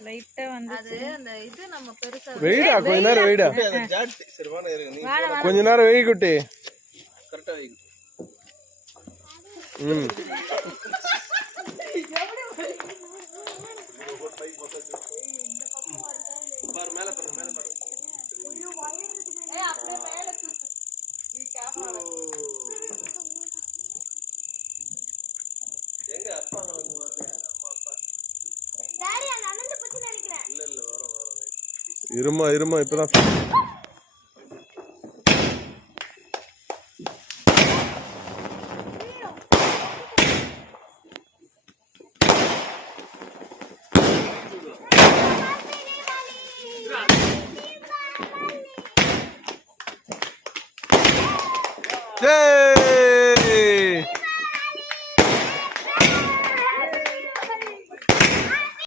லைட்டா வந்து அது அந்த இது நம்ம பெருசா வெயிடா கொஞ்ச நேரம் வெயிடா கொஞ்ச நேரம் வெயி குட்டி கரெக்டா வெயி ம் பாரு மேல பாரு மேல பாரு ஏய் அப்படியே மேல தூக்கு நீ கேமரா எங்க அப்பாங்க வந்து அம்மா அப்பா டாடி அந்த அண்ணன் பத்தி நினைக்கிறேன் இல்ல வர இருமா இப்பதான் Yay!